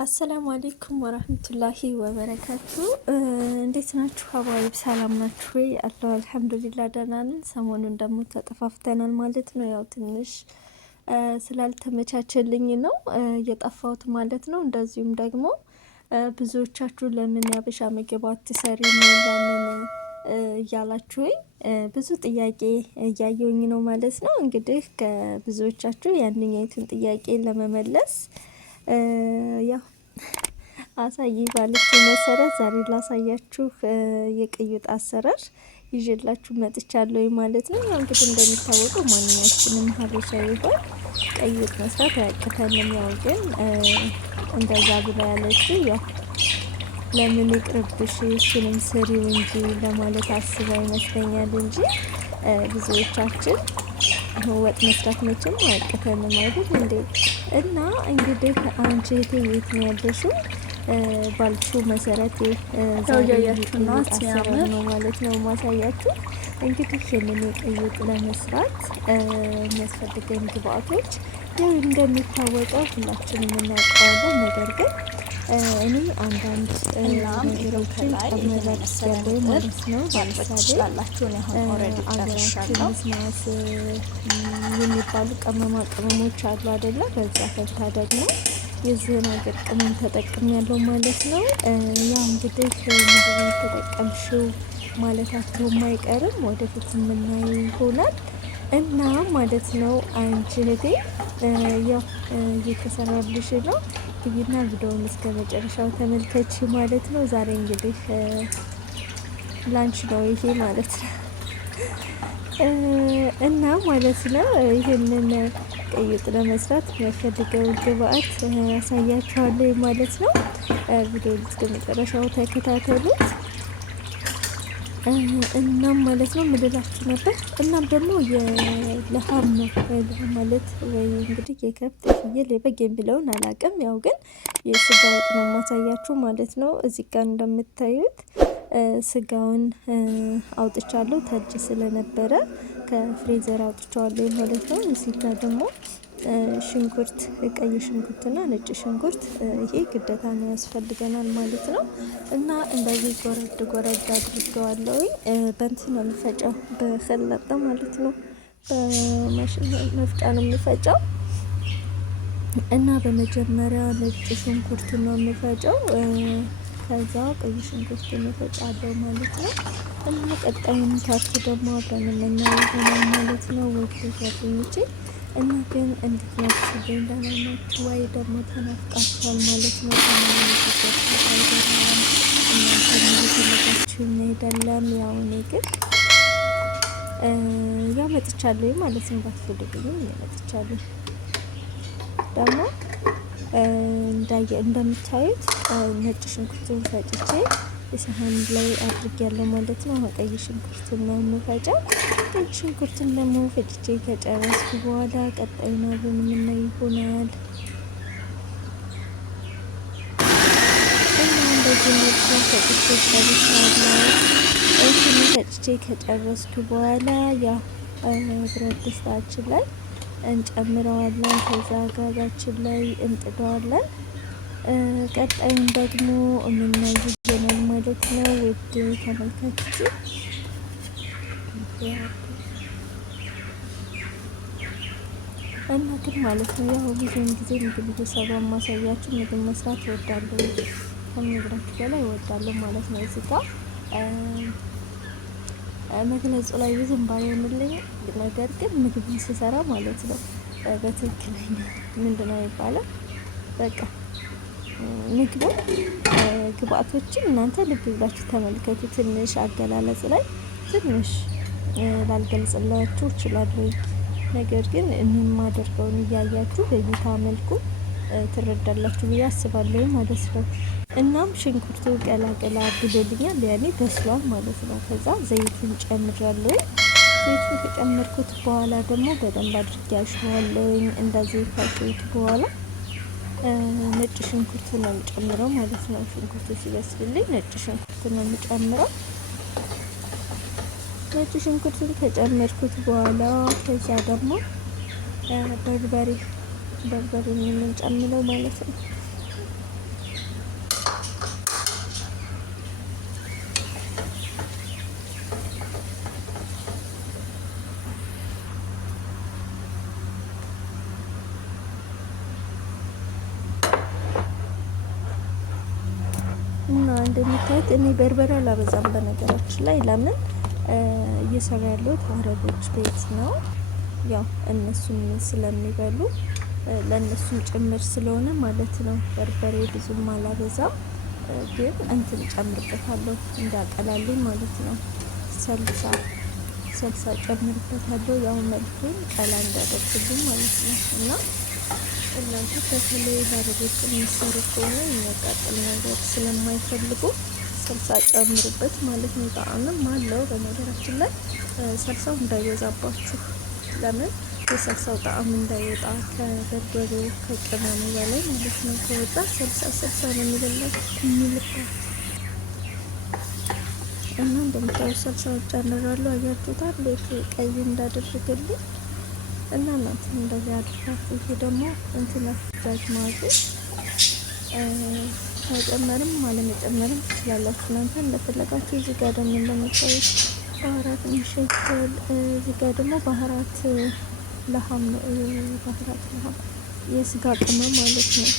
አሰላሙ አለይኩም ወራህመቱላሂ ወበረካቱ። እንዴት ናችሁ? ሀባይብ ሰላም ናችሁ ወይ? አላህ አልሐምዱሊላህ ደህና ነን። ሰሞኑን ደግሞ ተጠፋፍተናል ማለት ነው። ያው ትንሽ ስላልተመቻቸልኝ ነው የጠፋሁት ማለት ነው። እንደዚሁም ደግሞ ብዙዎቻችሁ ለምን ያበሻ ምግብ አትሰሪም ለምን እያላችሁኝ ብዙ ጥያቄ እያየሁኝ ነው ማለት ነው። እንግዲህ ከብዙዎቻችሁ ያንኛይቱን ጥያቄ ለመመለስ ያው አሳይ ባለችው መሰረት ዛሬ ላሳያችሁ የቀይ ወጥ አሰራር ይዤላችሁ መጥቻለሁ ማለት ነው። ያው እንግዲህ እንደሚታወቀው ማንኛችንም ሀበሻ ይሆን ቀይ ወጥ መስራት አያቅተንም። ያው ግን እንደዛ ብላ ያለችው ያው ለምን ይቅርብሽ እሱንም ስሪው እንጂ ለማለት አስባ ይመስለኛል እንጂ ብዙዎቻችን ወጥ መስራት መቼም አያቅተንም አይደል እንዴ? እና እንግዲህ አንቺ እህቴ የት ነው ያለሽው? ባልሽው መሰረት ያያችሁና ሲያምር ነው ማለት ነው ማሳያችሁ። እንግዲህ ይሄንን የቀይ ወጥ ለመስራት የሚያስፈልገን ግብአቶች ያው እንደሚታወቀው ሁላችንም እናውቀዋለን። ነገር ግን እኔ አንዳንድ ነገሮችን ጨምሬያለሁ ማለት ነው። ለምሳሌ አገራችን ምስማስ የሚባሉ ቅመማ ቅመሞች አሉ አይደለ? በዛ ፈንታ ደግሞ የዚህን ሀገር ቅመም ተጠቅሜያለሁ ማለት ነው። ያው እንግዲህ ምንድነው የተጠቀምሽው ማለታችሁም አይቀርም ወደፊት የምናየው ይሆናል እና ማለት ነው። አንቺ እህቴ ያው እየተሰራልሽ ነው ግቢና ቪዲዮውን እስከ መጨረሻው ተመልከች ማለት ነው። ዛሬ እንግዲህ ላንች ነው ይሄ ማለት ነው እና ማለት ነው ይሄንን ቀይ ወጥ ለመስራት የሚያስፈልገው ግብአት ያሳያችኋለሁ ማለት ነው። ቪዲዮውን እስከ መጨረሻው ተከታተሉት። እናም ማለት ነው ምልላችሁ ነበር። እናም ደግሞ የለሃም ነው ማለት ወይ እንግዲህ የከብት የፍየል የበግ የሚለውን አላውቅም። ያው ግን የስጋ ወጥ ነው ማሳያችሁ ማለት ነው። እዚህ ጋር እንደምታዩት ስጋውን አውጥቻለሁ ተልጅ ስለነበረ ከፍሬዘር አውጥቻለሁ ማለት ነው። እዚህ ጋር ደግሞ ሽንኩርት ቀይ ሽንኩርትና ነጭ ሽንኩርት ይሄ ግዴታ ነው ያስፈልገናል ማለት ነው። እና እንደዚህ ጎረድ አድርገዋለሁ። በእንትን ነው የምፈጨው በሰላጣ ማለት ነው። በማሽን መፍጫ ነው የምፈጨው። እና በመጀመሪያ ነጭ ሽንኩርት ነው የምፈጨው። ከዛ ቀይ ሽንኩርት እፈጫለሁ ማለት ነው። እና ቀጣዩን ፓርት ደግሞ አብረን የምናየው ይሆናል ማለት ነው። ወጥ ጓደኞቼ እና ግን እንዴት ናችሁ? ደህና ናችሁ ወይ? ደግሞ ተናፍቃችኋል ማለት ነው። እናንተ አይደለም ያው እኔ ግን ያው መጥቻለሁ ማለት ነው። ባትፈልጉኝም መጥቻለሁ። ደግሞ እንደምታዩት ነጭ ሽንኩርቱን ፈጭቼ የሰሃን ላይ አድርጌያለሁ ማለት ነው። ቀይ ሽንኩርቱን ነው የምፈጨው። ቀይ ሽንኩርቱን ደግሞ ፈጭቼ ከጨረስኩ በኋላ ቀጣዩን አብረን የምናየው ይሆናል እና እንደዚህ ነጭ ፈጭቼ ጨርሻለሁ። እሱን ፈጭቼ ከጨረስኩ በኋላ ያው ብረት ድስታችን ላይ እንጨምረዋለን። ከዛ ጋዛችን ላይ እንጥደዋለን። ቀጣዩን ደግሞ የምናየው ይሆናል ማለት ነው። ውድ ተመልካቾች እና ግን ማለት ነው ያው ብዙውን ጊዜ ምግብ እየሰራሁ ማሳያችሁ ምግብ መስራት እወዳለሁ፣ ከምነግራችሁ በላይ እወዳለሁ ማለት ነው። እዚህ ጋር መግለጹ ላይ ብዙም ባይሆንልኝ ነገር ግን ምግብን ስሰራ ማለት ነው በትክክለኛ ምንድነው የሚባለው በቃ ምግቡ ግብአቶችን እናንተ ልብ ብላችሁ ተመልከቱ። ትንሽ አገላለጽ ላይ ትንሽ ላልገልጽላችሁ እችላለሁ። ነገር ግን የማደርገውን እያያችሁ በእይታ መልኩ ትረዳላችሁ ብዬ አስባለሁ ማለት ነው። እናም ሽንኩርቱ ቀላቀላ ብሎልኛል ያኔ በስሏል ማለት ነው። ከዛ ዘይቱን ጨምራለሁ። ዘይቱን ከጨመርኩት በኋላ ደግሞ በደንብ አድርጌ አሸዋለሁ። እንደዚህ ካሸሁት በኋላ ነጭ ሽንኩርት ነው የምጨምረው ማለት ነው። ሽንኩርቱ ሲበስልልኝ ነጭ ሽንኩርት ነው የምጨምረው። ነጭ ሽንኩርቱን ከጨመርኩት በኋላ ከዛ ደግሞ በርበሬ የምንጨምረው ማለት ነው። እንደምታዩት እኔ በርበሬ አላበዛም በነገራችን ላይ ለምን እየሰራ ያለሁት አረቦች ቤት ነው። ያው እነሱም ስለሚበሉ ለእነሱም ጭምር ስለሆነ ማለት ነው። በርበሬ ብዙም አላበዛም፣ ግን እንትን ጨምርበታለሁ እንዳቀላልኝ ማለት ነው። ሰልሳ ጨምርበታለሁ፣ ያው መልኩን ቀላ እንዳደርግልኝ ማለት ነው። እና እናንተ በተለይ አረቦች የሚሰሩ ከሆነ የሚያቃጥል ነገር ስለማይፈልጉ ሰልሳ ጨምሩበት ማለት ነው። ጣዕምም አለው በነገራችን ላይ ሰልሳው እንዳይበዛባችሁ። ለምን የሰልሳው ጣዕም እንዳይወጣ ከበርበሬው ከቅመሙ በላይ ማለት ነው። ከወጣ ሰልሳ ነው የሚልባት እና እንደምታዩት ሰልሳውን ጨምራለሁ። አያችሁታል እንዴት ቀይ እንዳደረገልኝ እና እናንተ እንደዚህ አድርጋችሁ። ይሄ ደግሞ እንትን አፍዛጅ ማዙ መጨመርም አለመጨመርም ትችላላችሁ እናንተ እንደፈለጋችሁ። እዚህ ጋር ደግሞ እንደምታዩት ባህራት ሚሸክል፣ እዚህ ጋር ደግሞ ባህራት ለሀም ነው፣ ባህራት ለሀም የስጋ ቅመም ማለት ነው።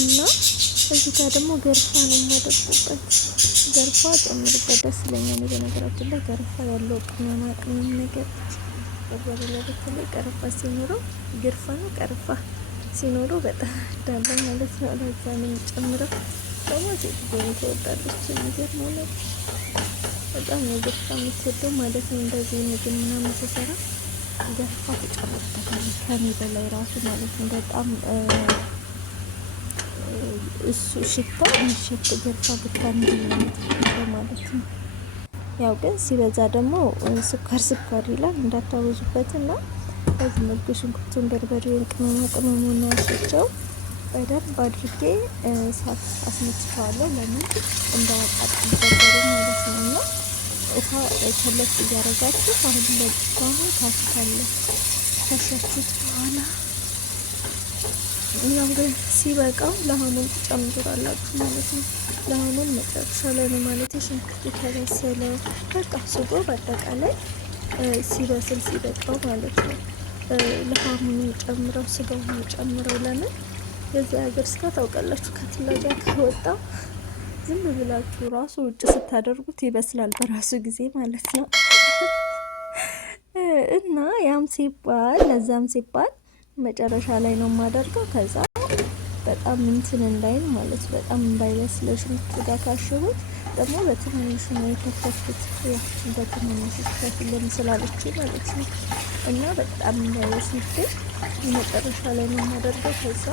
እና እዚህ ጋር ደግሞ ገርፋ ነው የማደርጉበት። ገርፋ ጨምርበት ደስ ይለኛል። በነገራችን ላይ ገርፋ ያለው ቅመማ ቅመም ነገር በርበሬ ላይ በተለይ ቀረፋ ሲኖረው ግርፋ ነው ቀረፋ ሲኖረው በጣም ዳለ ማለት ነው። ለዛ ነው የምጨምረው። ደግሞ ሴትዮ ትወዳለች የሚገርም ነው። በጣም ነው ገርፋ የምትወደው ማለት ነው። እንደዚህ ምግብ ምናምን ስሰራ ገርፋ ትጨምርበታለች ከኔ በላይ ራሱ ማለት ነው። በጣም እሱ ሽታ እንሽት ገርፋ ብታን ማለት ነው። ያው ግን ሲበዛ ደግሞ ስኳር ይላል እንዳታበዙበት። እና በዚህ መልኩ ሽንኩርቱን፣ በርበሬውን፣ ቅመማ ቅመሙን አሽቸው በደንብ አድርጌ እሳት አስመጥቼዋለሁ። ለምን እንዳያቃጥል በርበሬ ማለት ነው። እና ውሃ ከለስ እያረጋችሁ አሁን ለብቻው ታፍታለች። ከሸፍት በኋላ ያው ግን ሲበቃው ለሀሙን ትጨምራላችሁ ማለት ነው። ለሀሙን መጨረሻ ላይ ነው ማለት ሽንኩርቱ ከበሰለ በቃ ስጎ በአጠቃላይ ሲበስል ሲበቃው ማለት ነው። ለሀሙን ጨምረው ስጋውን ጨምረው። ለምን የዚህ ሀገር ስጋ ታውቃላችሁ ከትላጃ ከወጣ ዝም ብላችሁ ራሱ ውጭ ስታደርጉት ይበስላል በራሱ ጊዜ ማለት ነው። እና ያም ሲባል ለዛም ሲባል መጨረሻ ላይ ነው የማደርገው። ከዛ በጣም እንትን እንዳይል ማለት በጣም እንዳይበስል ሽንኩርት ጋር ካሸሁት ደግሞ በትንንሹ ነው የተከተፍኩት። ያችን በትንንሹ ከፍልም ስላለች ማለት ነው። እና በጣም እንዳይበስል መጨረሻ ላይ ነው የማደርገው። ከዛ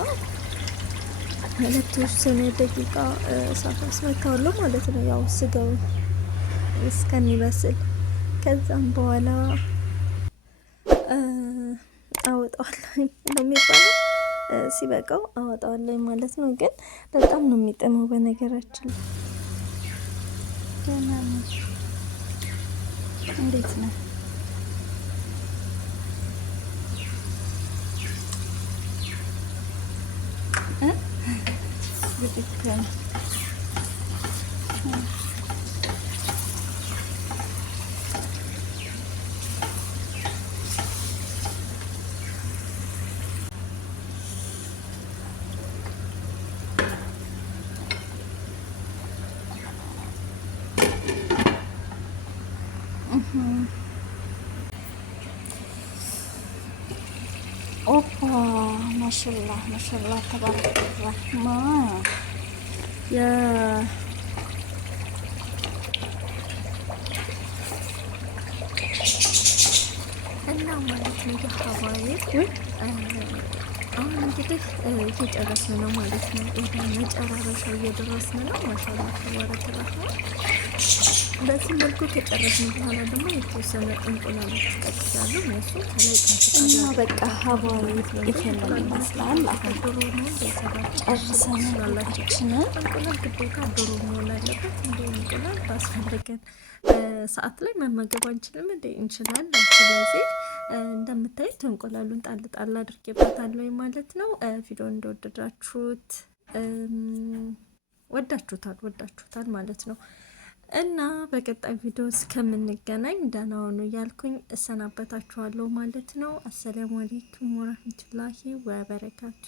ለተወሰነ ደቂቃ እሳት አስመታዋለሁ ማለት ነው። ያው ስጋው እስከሚበስል ከዛም በኋላ አወጣዋለሁ ነው የሚባለው። ሲበቃው አወጣዋለሁ ማለት ነው። ግን በጣም ነው የሚጥመው በነገራችን ላይ። እንዴት ነው ብትከም ኦፓ ማሻአላህ ተባረከ ረህማን ያ እና ማለት ነው ሀባዬ። አሁን እንግዲህ እየጨረስን ነው ማለት ነው። ወደ መጨረሻው እየደረስን ነው። ማሻአላህ ተባረከ ረህማን። በዚህ መልኩ ከጨረስን በኋላ ደግሞ የተወሰነ እንቁላሎች ቀቅያሉ። እነሱ ከላይ እና በቃ ሀባይ ይሄንን ይመስላል። አሁን ዶሮ ነው ጨርሰን ላላችን እንቁላል ግዴታ ዶሮ መሆን አለበት። እንደ እንቁላል ባስፈልገን ሰዓት ላይ መመገብ አንችልም እንደ እንችላለን። ስለዚህ እንደምታዩት እንቁላሉን ጣል ጣል አድርጌበታለሁ ማለት ነው። ቪዲዮ እንደወደዳችሁት ወዳችሁታል ማለት ነው። እና በቀጣይ ቪዲዮ እስከምንገናኝ ደህና ሁኑ እያልኩኝ እሰናበታችኋለሁ ማለት ነው። አሰላሙ አለይኩም ወራህመቱላሂ ወበረካቱ።